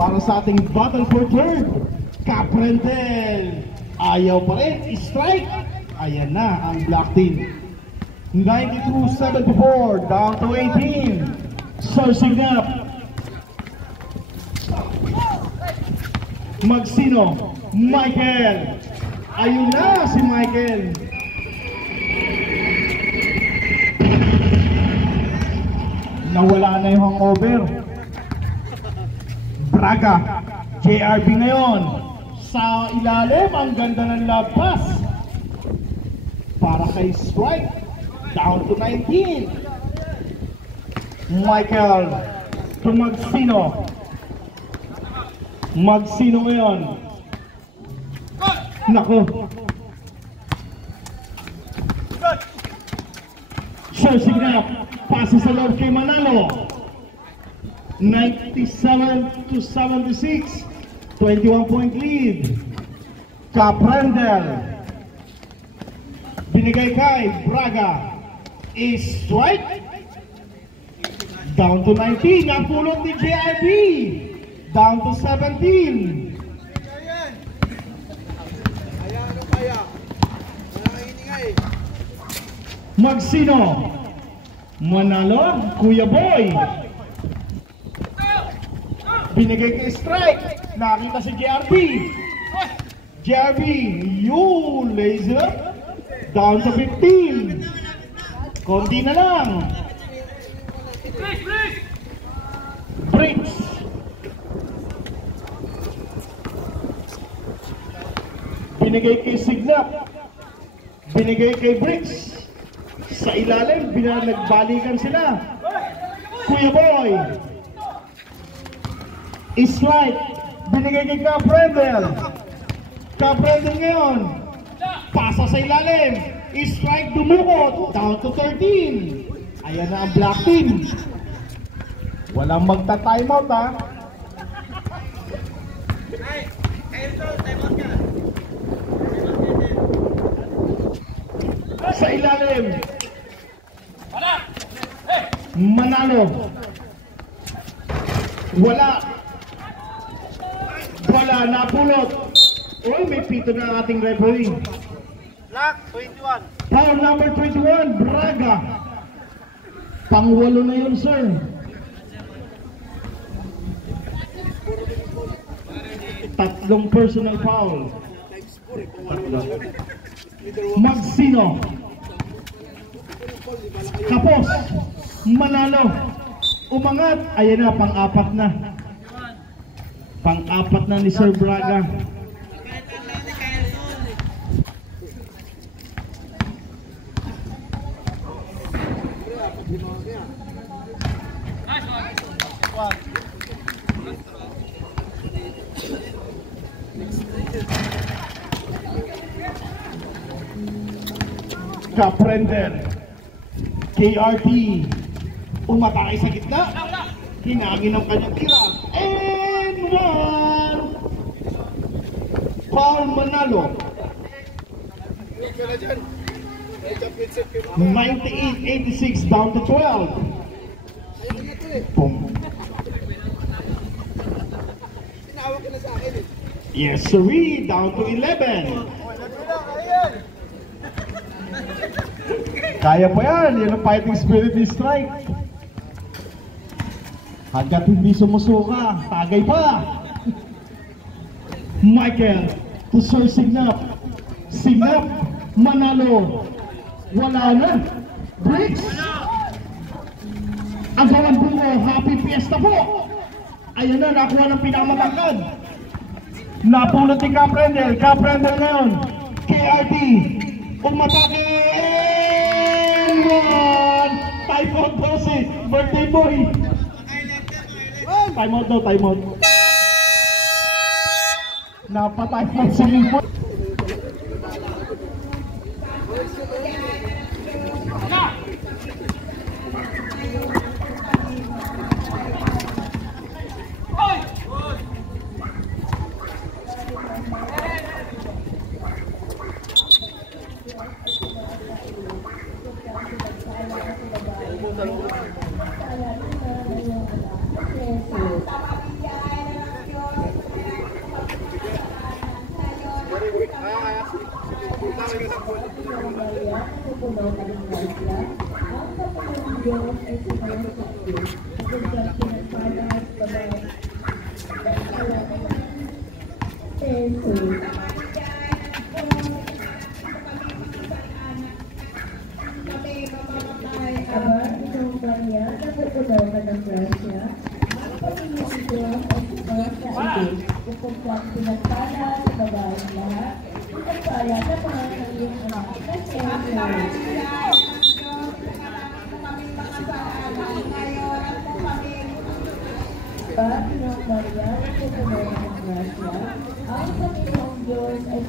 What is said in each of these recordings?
para sa ating battle for third. Caprendel. Ayaw pa rin. Strike. Ayan na ang black team. 92-74. Down to 18. Sourcing up. Magsino. Michael. Ayun na si Michael. Nawala na yung hangover. Braga. JRB ngayon. Sa ilalim, ang ganda ng labas. Para kay strike. Down to 19. Michael. To Magsino. Magsino ngayon. Nako. Searching up. Passes sa loob kay Manalo. 97-76. 21-point lead. Caprendel. Binigay kay Braga. Is strike. Down to 19. Ang pulot ni JRB. Down to 17. Magsino. Manalo. Kuya Boy. Binigay kay strike. Nakita si JRB. JRB. You laser. Down to 15. Konti na lang. Bricks. Binigay kay Signap. Binigay kay Bricks. Sa ilalim, nagbalikan sila. Kuya Boy. Slide. Binigay kay Caprendel. Caprendel ngayon. Pasa sa ilalim. Strike dumukot. Down to 13. Ayan na ang black team. Walang magta-timeout ha. Sa ilalim. Manalo. Wala. Wala, napulot. Uy, may pito na ang ating referee. Black, 21. Foul number 21, Braga. Pang-walo na yun, sir. Tatlong personal foul. Magsino. Kapos. Manalo. Umangat. Ayan na, pang-apat na. Pang-apat na ni Sir Braga. Caprendel. KRT. Umatake sa gitna. Hinangin ang kanyang tira. And one. Paul Manalo. 98-86 down to 12. Boom. Yes, sirree. Down to 11. Kaya pa yan. Yan ang fighting spirit ni Strike. Hanggat hindi sumusuka, tagay pa. Michael to Sir Signap. Signap. Manalo. Wala na. Bricks. Ang gawan po mo, happy fiesta po. Ayan na, nakuha ng pinakamatangkad. Napulot ni Caprendel. Caprendel ngayon. KRT. Umatake. Time out po si birthday boy. Time out daw, time out. Napatime out si Lingboy. puno ka ng grasya. Ang Panginoong Diyos ay sumayon sa iyo. Kung siyang pinasalas, babay. Aba, Ginong Maria, napupuno ka ng grasya. Ang Panginoong Diyos ay sumayon sa iyo. Kung siyang pinasalas, babay lahat. Pagpala sa mga ng iyong anak na Ginong Maria, napupuno ka ng grasya. Ang Panginoong Diyos ay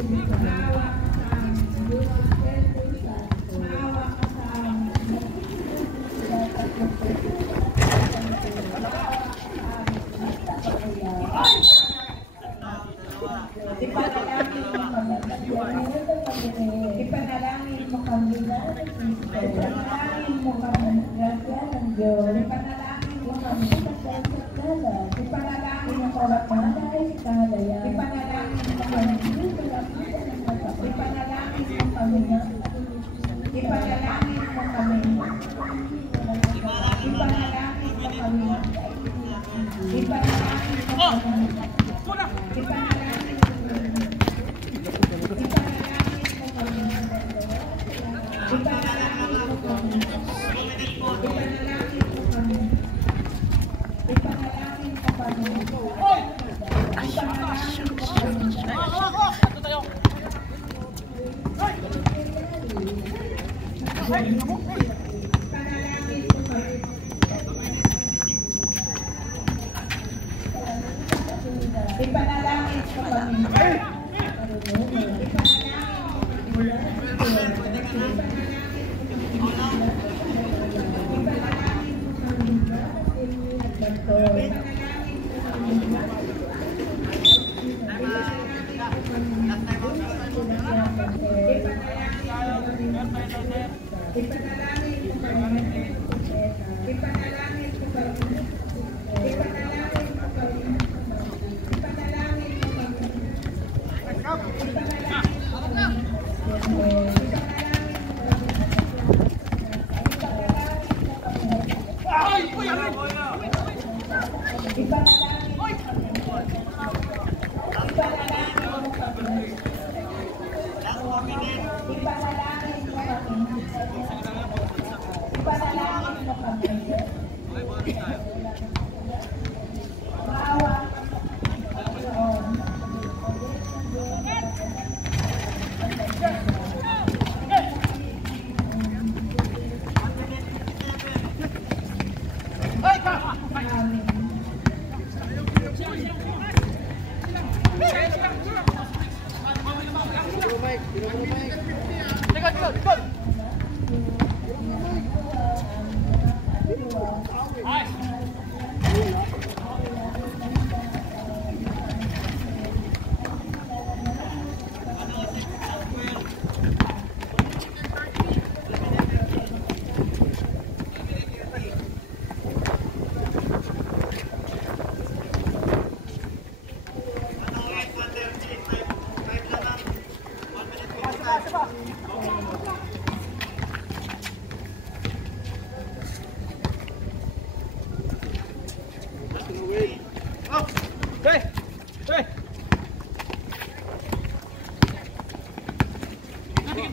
Maawa ka sa amin, Diyos Espiritu Santo. Maawa ka sa amin, ipanalangin mo kami. Ipanalangin mo kami na ipanalangin mo kami grasya ng Diyos. Ipanalangin mo kami ipanalangin mo kami ipanalangin mo kami ipanalangin mo kami ipanalangin mo kami ipanalangin mo kami ipanalangin mo kami ipanalangin mo kami.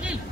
Hey!